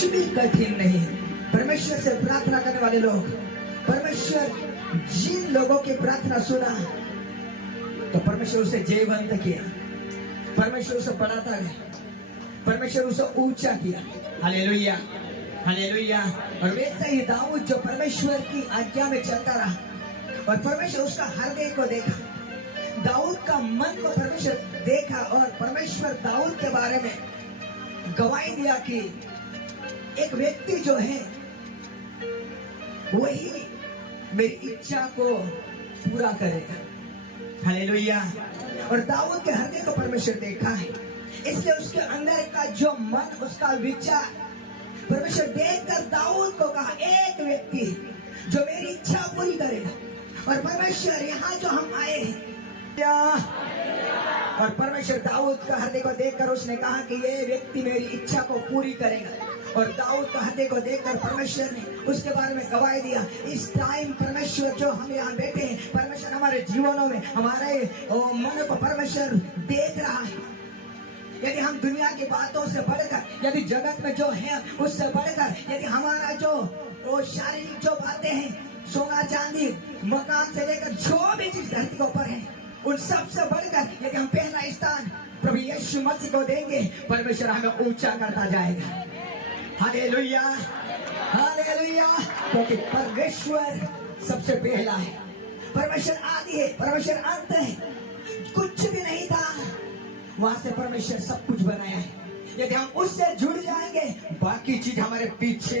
कुछ भी कठिन नहीं। परमेश्वर से प्रार्थना करने वाले लोग, परमेश्वर जिन लोगों की प्रार्थना सुना तो परमेश्वर उसे जयवंत किया, परमेश्वर उसे बढ़ाता गया, परमेश्वर उसे ऊंचा किया। Hallelujah, hallelujah. और वैसे ही दाऊद जो परमेश्वर की आज्ञा में चलता रहा और परमेश्वर उसका हृदय को देखा, दाऊद का मन को परमेश्वर देखा और परमेश्वर दाऊद के बारे में गवाही दिया कि एक व्यक्ति जो है वही मेरी इच्छा को पूरा करेगा। हालेलुया। और दाऊद के हृदय को परमेश्वर देखा है, इसलिए उसके अंदर का जो मन, उसका विचार परमेश्वर देखकर दाऊद को कहा, एक व्यक्ति जो मेरी इच्छा पूरी करेगा। और परमेश्वर यहाँ जो हम आए हैं, और परमेश्वर दाऊद का हृदय को देखकर उसने कहा कि ये व्यक्ति मेरी इच्छा को पूरी करेगा। और दाऊद का हृदय को देखकर परमेश्वर ने उसके बारे में गवाही दिया। इस टाइम परमेश्वर जो हम यहाँ बैठे हैं, परमेश्वर हमारे जीवनों में हमारे मन को परमेश्वर देख रहा है। यदि हम दुनिया की बातों से बढ़कर, यदि जगत में जो है उससे बढ़कर, यदि हमारा जो शारीरिक जो बातें हैं, सोना चांदी मकान से लेकर जो भी चीज धरती के ऊपर है, उन सब से बढ़कर यदि हम पहला स्थान प्रभु यीशु मसीह को देंगे, परमेश्वर हमें ऊंचा करता जाएगा। Hallelujah, hallelujah. क्योंकि परमेश्वर सबसे पहला है, परमेश्वर आदि है, परमेश्वर अंत है। कुछ भी नहीं था, वहां से परमेश्वर सब कुछ बनाया है। यदि हम उससे जुड़ जाएंगे, बाकी चीज हमारे पीछे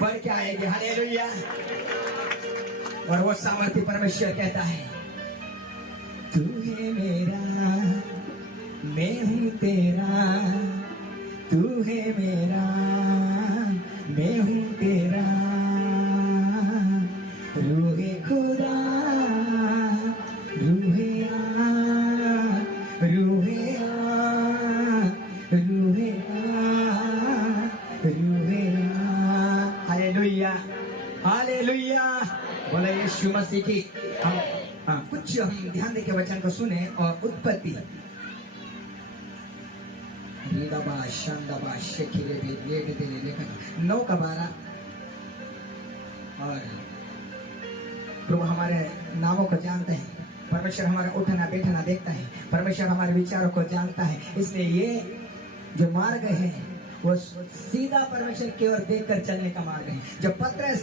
बढ़ के आएगी। हालेलुया। और वो सामर्थ्य परमेश्वर कहता है, तू है मेरा, मैं हूं तेरा, तू है मेरा, मैं हूं तेरा, रूहे खुदा, रूहे आ, रूहे आ, रूहे आ, रूहे आ। Hallelujah, hallelujah. बोला यीशु मसीह की। हम कुछ हम ध्यान देके वचन को सुने। और उत्पत्ति 9:12। और प्रभु हमारे नामों को जानते हैं, परमेश्वर हमारा उठना बैठना देखता है, परमेश्वर हमारे विचारों को जानता है। इसलिए ये जो मार्ग है वो सीधा परमेश्वर की ओर देखकर चलने का मार्ग है। जब पतरस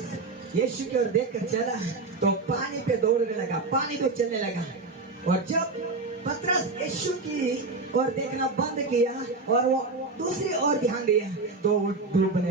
यीशु की ओर देखकर चला तो पानी पे दौड़ने लगा, पानी पे चलने लगा। और जब पतरस यीशु की ओर देखना बंद किया और वो दूसरी ओर ध्यान दिया तो वो डूबने